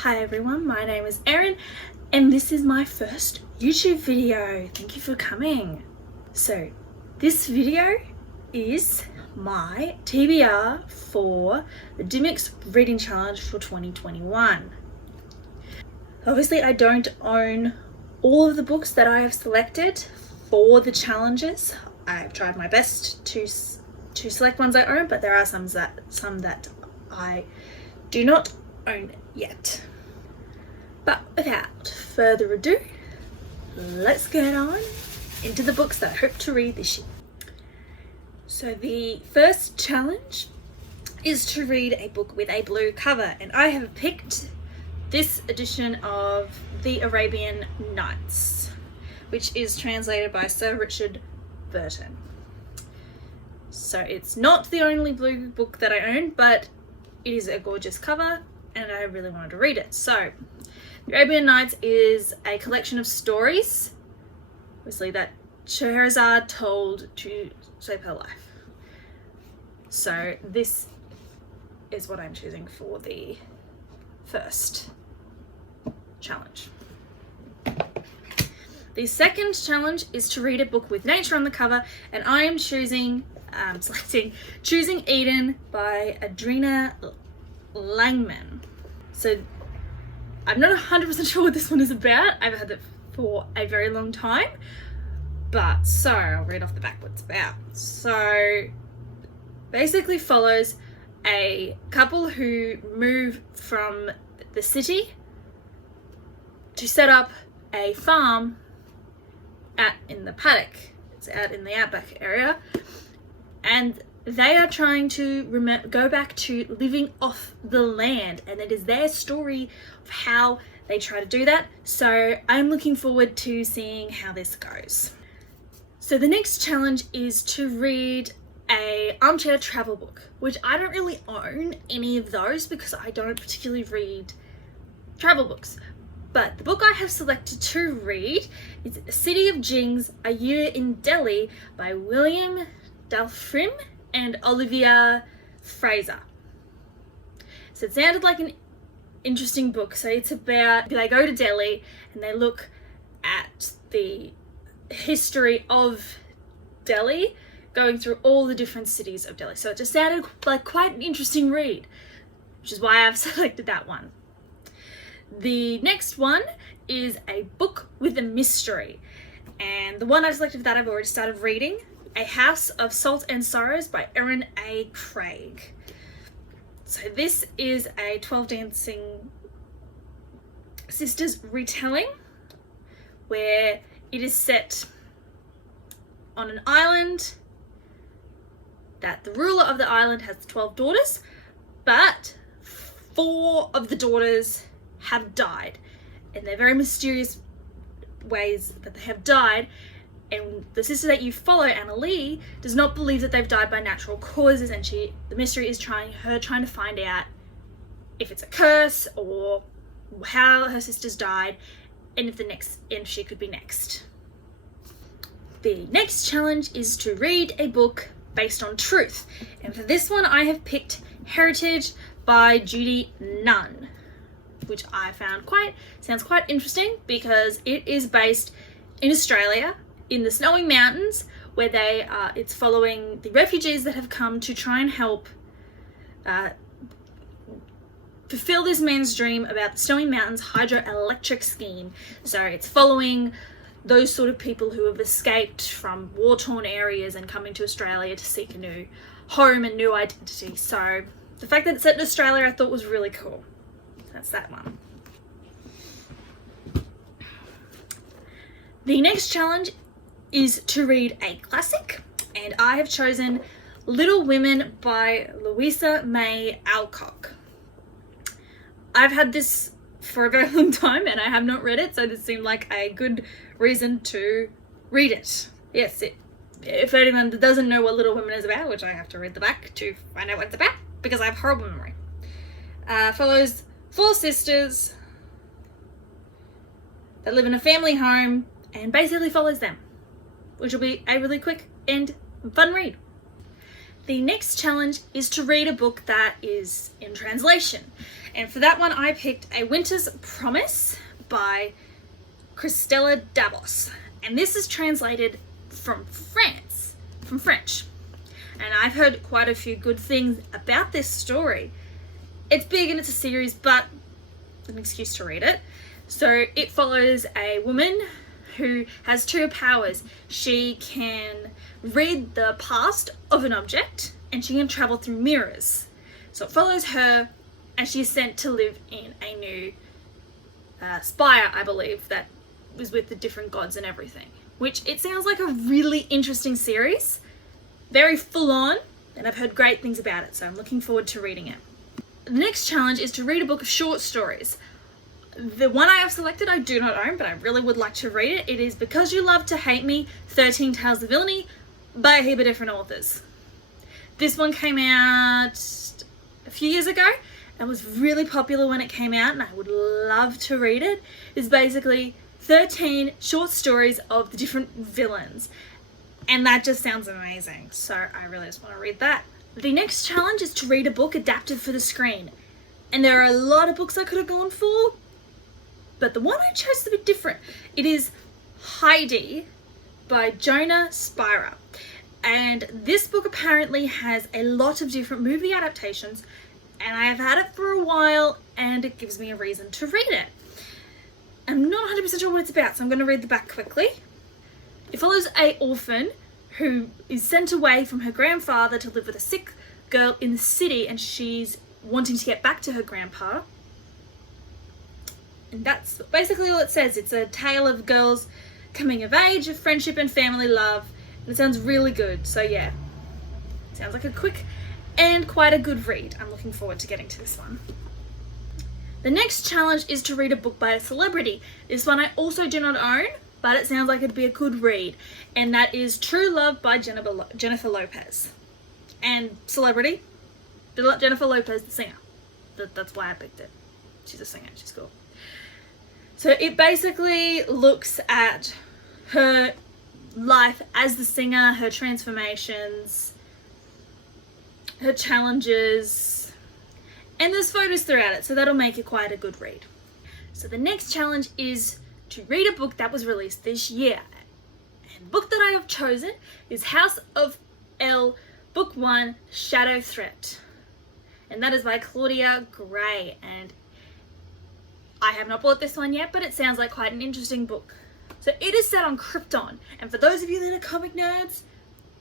Hi everyone, my name is Erin and this is my first YouTube video. Thank you for coming. So this video is my TBR for the Dymocks reading challenge for 2021. Obviously I don't own all of the books that I have selected for the challenges. I've tried my best to select ones I own, but there are some that I do not own yet. But without further ado, let's get on into the books that I hope to read this year. So the first challenge is to read a book with a blue cover, and I have picked this edition of The Arabian Nights, which is translated by Sir Richard Burton. So it's not the only blue book that I own, but it is a gorgeous cover and I really wanted to read it. So The Arabian Nights is a collection of stories, obviously, that Scheherazade told to save her life. So this is what I'm choosing for the first challenge. The second challenge is to read a book with nature on the cover, and I am choosing Eden by Adrina Langman. So I'm not 100% sure what this one is about. I've had it for a very long time, but so I'll read off the back what it's about. So basically follows a couple who move from the city to set up a farm out in the paddock. It's out in the outback area, and they are trying to go back to living off the land, and it is their story of how they try to do that. So I'm looking forward to seeing how this goes. So the next challenge is to read a armchair travel book, which I don't really own any of those because I don't particularly read travel books. But the book I have selected to read is City of Jinns, A Year in Delhi by William Dalfrim and Olivia Fraser. So it sounded like an interesting book. So it's about, they go to Delhi and they look at the history of Delhi, going through all the different cities of Delhi. So it just sounded like quite an interesting read, which is why I've selected that one. The next one is a book with a mystery, and the one I selected for that I've already started reading, A House of Salt and Sorrows by Erin A. Craig. So this is a 12 Dancing Sisters retelling where it is set on an island that the ruler of the island has 12 daughters, but 4 of the daughters have died, and they're very mysterious ways that they have died. And the sister that you follow, Anna Lee, does not believe that they've died by natural causes, and the mystery is trying to find out if it's a curse or how her sisters died, and if she could be next. The next challenge is to read a book based on truth, and for this one I have picked Heritage by Judy Nunn, which I found sounds quite interesting because it is based in Australia in the snowy mountains, where it's following the refugees that have come to try and help fulfill this man's dream about the Snowy Mountains hydroelectric scheme. So it's following those sort of people who have escaped from war-torn areas and coming to Australia to seek a new home and new identity. So the fact that it's set in Australia I thought was really cool. That's that one. The next challenge is to read a classic, and I have chosen Little Women by Louisa May Alcott. I've had this for a very long time and I have not read it, so this seemed like a good reason to read it. Yes, if anyone doesn't know what Little Women is about, which I have to read the back to find out what it's about because I have horrible memory, follows 4 sisters that live in a family home and basically follows them, which will be a really quick and fun read. The next challenge is to read a book that is in translation, And for that one, I picked A Winter's Promise by Christella Davos. And this is translated from French. And I've heard quite a few good things about this story. It's big and it's a series, but an excuse to read it. So it follows a woman who has two powers. She can read the past of an object and she can travel through mirrors. So it follows her, and she's sent to live in a new spire, I believe, that was with the different gods and everything. Which it sounds like a really interesting series. Very full on, and I've heard great things about it, so I'm looking forward to reading it. The next challenge is to read a book of short stories. The one I have selected I do not own, but I really would like to read it. It is Because You Love to Hate Me, 13 Tales of Villainy by a heap of different authors. This one came out a few years ago and was really popular when it came out, and I would love to read it. It's basically 13 short stories of the different villains. And that just sounds amazing. So I really just want to read that. The next challenge is to read a book adapted for the screen. And there are a lot of books I could have gone for, but the one I chose is a bit different. It is Heidi by Jonah Spira. And this book apparently has a lot of different movie adaptations, and I have had it for a while, and it gives me a reason to read it. I'm not 100% sure what it's about, so I'm going to read the back quickly. It follows an orphan who is sent away from her grandfather to live with a sick girl in the city, and she's wanting to get back to her grandpa. And that's basically all it says. It's a tale of girls coming of age, of friendship and family love. And it sounds really good. So yeah, sounds like a quick and quite a good read. I'm looking forward to getting to this one. The next challenge is to read a book by a celebrity. This one I also do not own, but it sounds like it'd be a good read. And that is True Love by Jennifer Lopez. And celebrity, Jennifer Lopez, the singer. That's why I picked it. She's a singer, she's cool. So it basically looks at her life as the singer, her transformations, her challenges, and there's photos throughout it, so that'll make it quite a good read. So the next challenge is to read a book that was released this year. And the book that I have chosen is House of L, Book 1, Shadow Threat. And that is by Claudia Gray. And I have not bought this one yet, but it sounds like quite an interesting book. So it is set on Krypton. And for those of you that are comic nerds,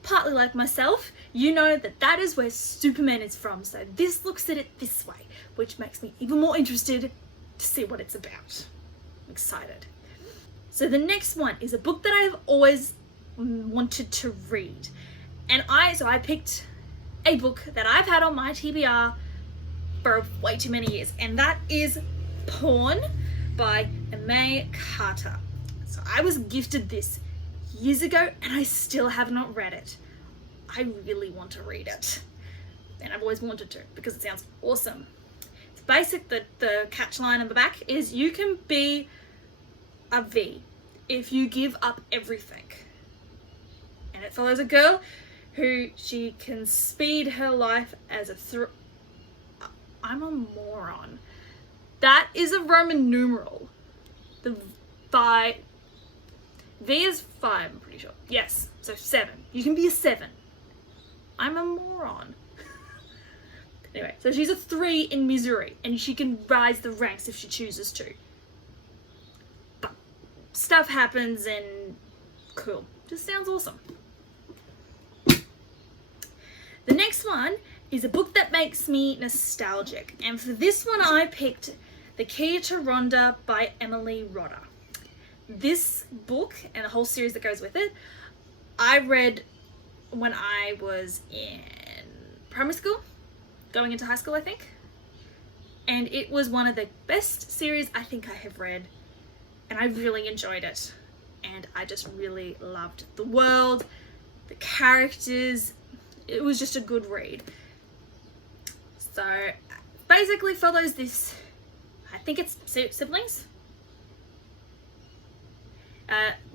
partly like myself, you know that that is where Superman is from. So this looks at it this way, which makes me even more interested to see what it's about. I'm excited. So the next one is a book that I've always wanted to read. And I picked a book that I've had on my TBR for way too many years. And that is Pawn by May Carter. So I was gifted this years ago and I still have not read it. I really want to read it. And I've always wanted to because it sounds awesome. It's basic, the catch line in the back is you can be a V if you give up everything. And it follows a girl who she can speed her life as a I'm a moron. That is a Roman numeral. The V is 5, I'm pretty sure. Yes, so 7. You can be a 7. I'm a moron. Anyway, so she's a 3 in misery, and she can rise the ranks if she chooses to. But stuff happens and cool. Just sounds awesome. The next one is a book that makes me nostalgic. And for this one, I picked The Key to Rhonda by Emily Rodda. This book and the whole series that goes with it, I read when I was in primary school, going into high school, I think. And it was one of the best series I think I have read. And I really enjoyed it. And I just really loved the world, the characters. It was just a good read. So basically follows this, I think it's siblings,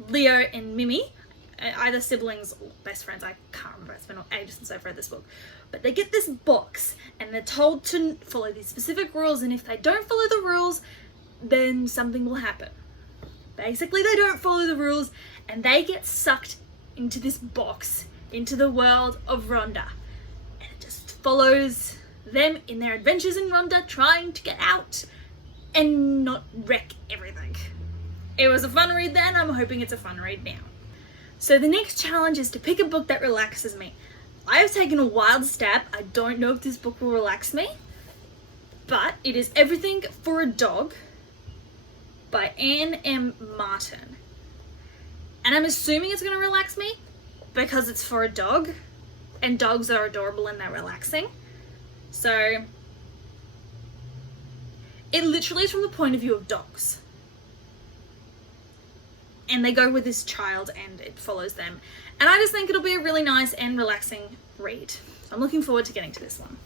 Leo and Mimi, either siblings or best friends. I can't remember. It's been ages since I've read this book. But they get this box and they're told to follow these specific rules, and if they don't follow the rules, then something will happen. Basically, they don't follow the rules and they get sucked into this box, into the world of Rhonda. And it just follows them in their adventures in Rhonda, trying to get out and not wreck everything. It was a fun read then, I'm hoping it's a fun read now. So the next challenge is to pick a book that relaxes me. I have taken a wild stab. I don't know if this book will relax me, but it is Everything for a Dog by Anne M. Martin. And I'm assuming it's going to relax me because it's for a dog, and dogs are adorable and they're relaxing. So it literally is from the point of view of dogs. And they go with this child and it follows them. And I just think it'll be a really nice and relaxing read. So I'm looking forward to getting to this one.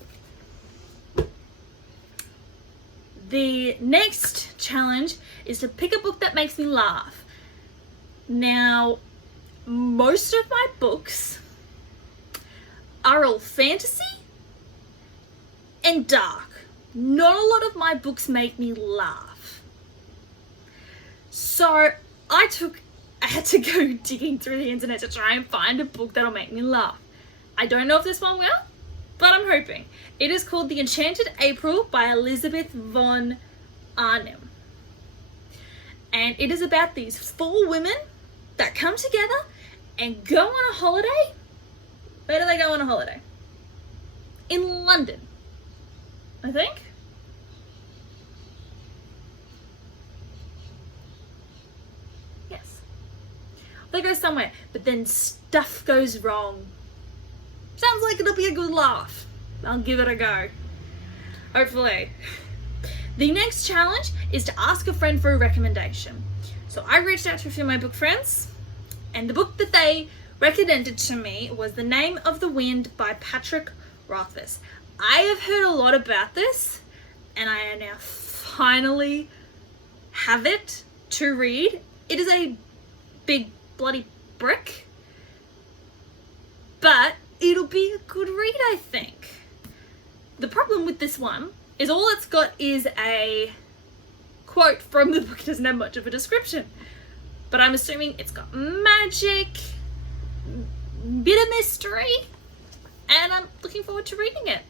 The next challenge is to pick a book that makes me laugh. Now, most of my books are all fantasy and dark. Not a lot of my books make me laugh. So I had to go digging through the internet to try and find a book that'll make me laugh. I don't know if this one will, but I'm hoping. It is called The Enchanted April by Elizabeth von Arnim. And it is about these 4 women that come together and go on a holiday. Where do they go on a holiday? In London, I think. Yes. They go somewhere, but then stuff goes wrong. Sounds like it'll be a good laugh. I'll give it a go. Hopefully. The next challenge is to ask a friend for a recommendation. So I reached out to a few of my book friends, and the book that they recommended to me was The Name of the Wind by Patrick Rothfuss. I have heard a lot about this, and I now finally have it to read. It is a big bloody brick, but it'll be a good read, I think. The problem with this one is all it's got is a quote from the book. It doesn't have much of a description, but I'm assuming it's got magic, bit of mystery, and I'm looking forward to reading it.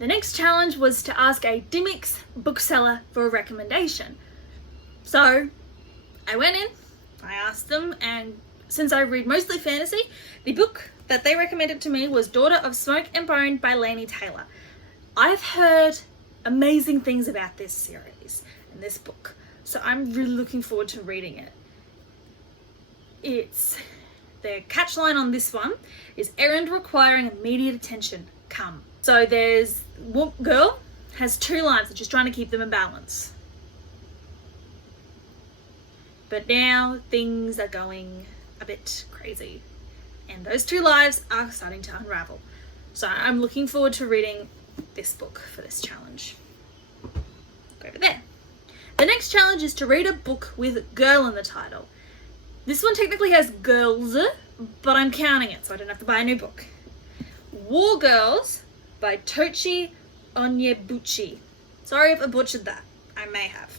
The next challenge was to ask a Dymocks bookseller for a recommendation. So I went in, I asked them, and since I read mostly fantasy, the book that they recommended to me was Daughter of Smoke and Bone by Laini Taylor. I've heard amazing things about this series and this book, so I'm really looking forward to reading it. The catchline on this one is errand requiring immediate attention, come. So there's one girl has 2 lives and she's trying to keep them in balance. But now things are going a bit crazy, and those 2 lives are starting to unravel. So I'm looking forward to reading this book for this challenge. Go over there. The next challenge is to read a book with girl in the title. This one technically has girls, but I'm counting it so I don't have to buy a new book. War Girls by Tochi Onyebuchi. Sorry if I butchered that. I may have.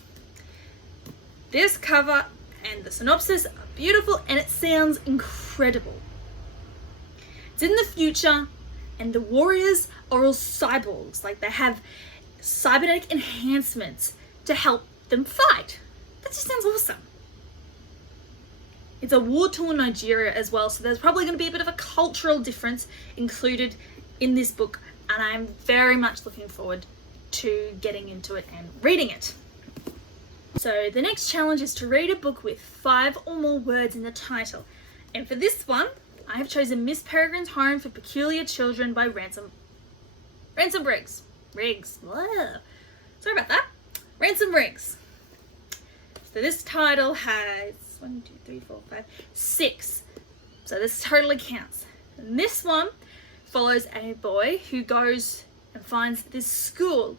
This cover and the synopsis are beautiful and it sounds incredible. It's in the future and the warriors are all cyborgs. Like, they have cybernetic enhancements to help them fight. That just sounds awesome. It's a war-torn Nigeria as well, so there's probably going to be a bit of a cultural difference included in this book, and I'm very much looking forward to getting into it and reading it. So the next challenge is to read a book with 5 or more words in the title. And for this one, I have chosen Miss Peregrine's Home for Peculiar Children by Ransom Briggs. Blah. Sorry about that. Ransom Briggs. So this title has 1, 2, 3, 4, 5, 6. So this totally counts. And this one follows a boy who goes and finds this school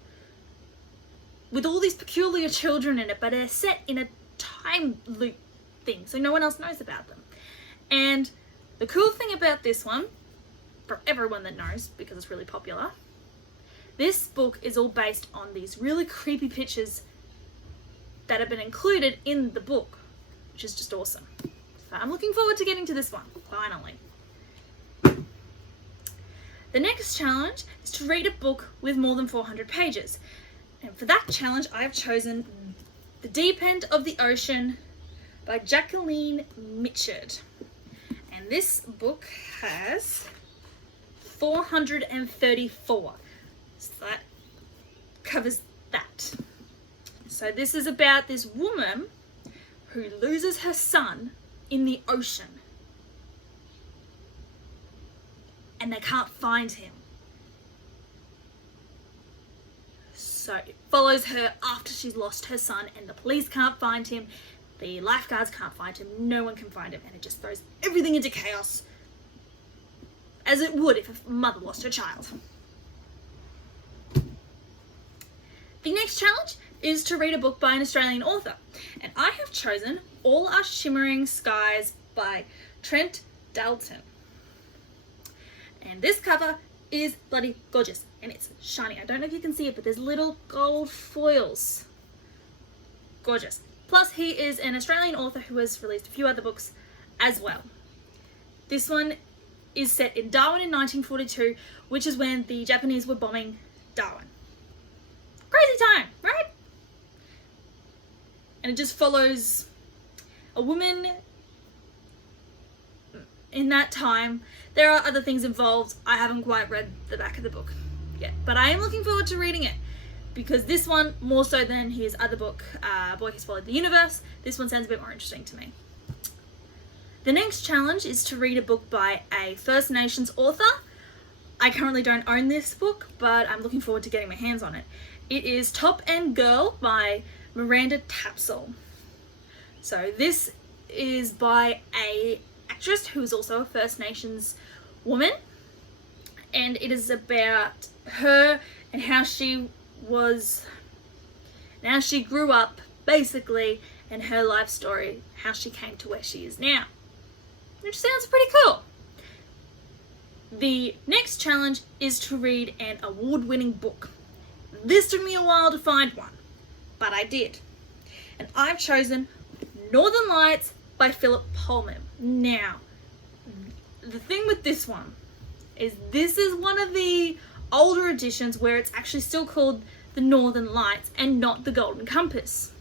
with all these peculiar children in it, but they're set in a time loop thing, so no one else knows about them. And the cool thing about this one, for everyone that knows, because it's really popular, this book is all based on these really creepy pictures that have been included in the book, which is just awesome. So I'm looking forward to getting to this one, finally. The next challenge is to read a book with more than 400 pages. And for that challenge, I have chosen The Deep End of the Ocean by Jacqueline Mitchell. And this book has 434. So that covers that. So this is about this woman who loses her son in the ocean. And they can't find him. So it follows her after she's lost her son, and the police can't find him, the lifeguards can't find him, no one can find him, and it just throws everything into chaos, as it would if a mother lost her child. The next challenge is to read a book by an Australian author, and I have chosen All Our Shimmering Skies by Trent Dalton. And this cover is bloody gorgeous, and it's shiny. I don't know if you can see it, but there's little gold foils. Gorgeous. Plus, he is an Australian author who has released a few other books as well. This one is set in Darwin in 1942, which is when the Japanese were bombing Darwin. Crazy time, right? And it just follows a woman in that time. There are other things involved. I haven't quite read the back of the book yet, but I am looking forward to reading it, because this one, more so than his other book, Boy Who Swallowed the Universe, this one sounds a bit more interesting to me. The next challenge is to read a book by a First Nations author. I currently don't own this book, but I'm looking forward to getting my hands on it. It is Top End Girl by Miranda Tapsell. So this is by a actress who is also a First Nations woman, and it is about her and how she grew up, basically, and her life story, how she came to where she is now, which sounds pretty cool. The next challenge is to read an award-winning book. This took me a while to find one, but I did, and I've chosen Northern Lights by Philip Pullman. Now, the thing with this one is this is one of the older editions where it's actually still called the Northern Lights and not the Golden Compass,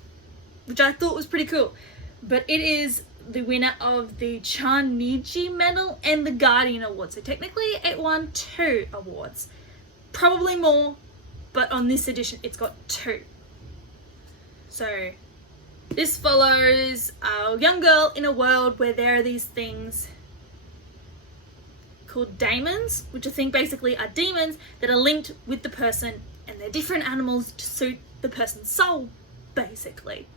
which I thought was pretty cool. But it is the winner of the Carnegie Medal and the Guardian Award. So technically it won 2 awards. Probably more, but on this edition it's got 2. So this follows a young girl in a world where there are these things called daemons, which I think basically are demons that are linked with the person, and they're different animals to suit the person's soul, basically.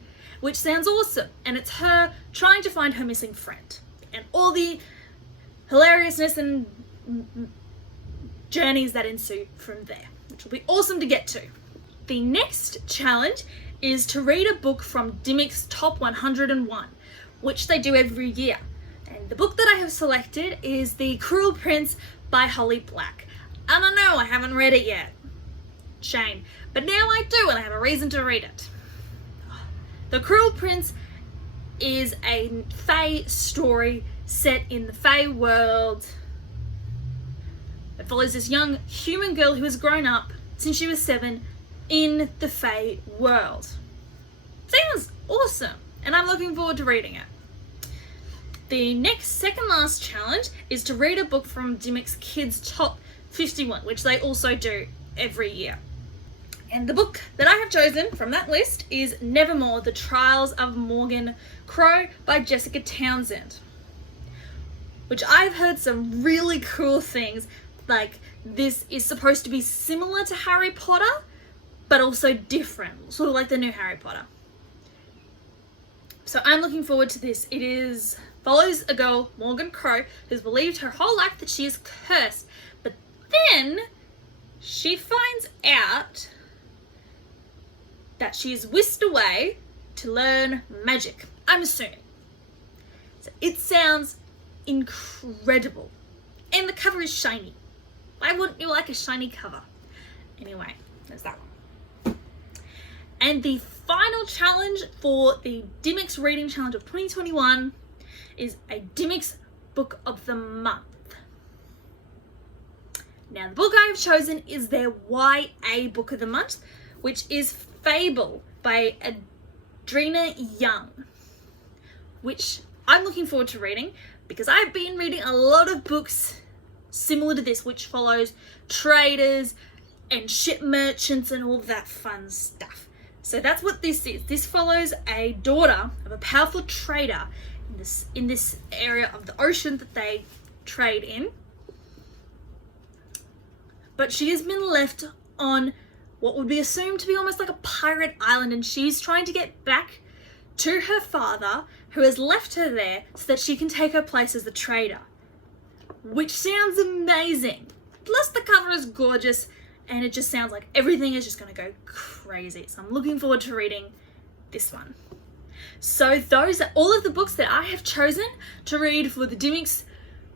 Which sounds awesome, and it's her trying to find her missing friend, and all the hilariousness and journeys that ensue from there, which will be awesome to get to. The next challenge is to read a book from Dymocks Top 101, which they do every year. And the book that I have selected is The Cruel Prince by Holly Black. And I know I haven't read it yet. Shame. But now I do, and I have a reason to read it. The Cruel Prince is a fae story set in the fae world. It follows this young human girl who has grown up since she was 7 in the fae world. Sounds awesome, and I'm looking forward to reading it. The second last challenge is to read a book from Dymocks Kids Top 51, which they also do every year. And the book that I have chosen from that list is Nevermore, The Trials of Morgan Crow by Jessica Townsend, which I've heard some really cool things, like this is supposed to be similar to Harry Potter, but also different, sort of like the new Harry Potter. So I'm looking forward to this. It follows a girl, Morgan Crow, who's believed her whole life that she is cursed, but then she finds out that she is whisked away to learn magic, I'm assuming. So it sounds incredible. And the cover is shiny. Why wouldn't you like a shiny cover? Anyway, there's that one. And the final challenge for the Dymocks Reading Challenge of 2021 is a Dymocks Book of the Month. Now, the book I've chosen is their YA Book of the Month, which is Fable by Adrena Young, which I'm looking forward to reading because I've been reading a lot of books similar to this, which follows traders and ship merchants and all that fun stuff. So that's what this is. This follows a daughter of a powerful trader in this area of the ocean that they trade in. But she has been left on what would be assumed to be almost like a pirate island, and she's trying to get back to her father, who has left her there so that she can take her place as the trader. Which sounds amazing. Plus the cover is gorgeous, and it just sounds like everything is just going to go crazy. So I'm looking forward to reading this one. So those are all of the books that I have chosen to read for the Dymocks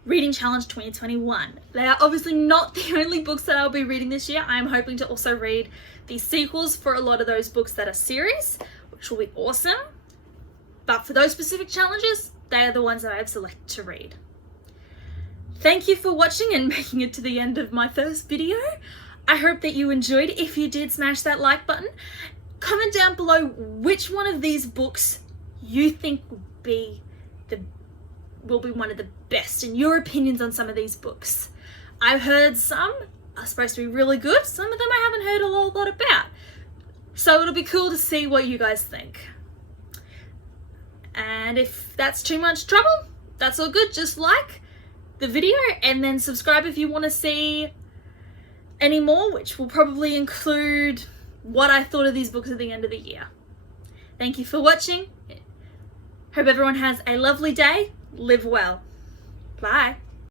Reading Challenge 2021. They are obviously not the only books that I'll be reading this year. I'm hoping to also read the sequels for a lot of those books that are series, which will be awesome. But for those specific challenges, they are the ones that I have selected to read. Thank you for watching and making it to the end of my first video. I hope that you enjoyed. If you did, smash that like button. Comment down below which one of these books you think will be one of the best, and your opinions on some of these books. I've heard some are supposed to be really good. Some of them I haven't heard a whole lot about. So it'll be cool to see what you guys think. And if that's too much trouble, that's all good. Just like the video and then subscribe if you want to see any more, which will probably include what I thought of these books at the end of the year. Thank you for watching. Hope everyone has a lovely day. Live well. Bye.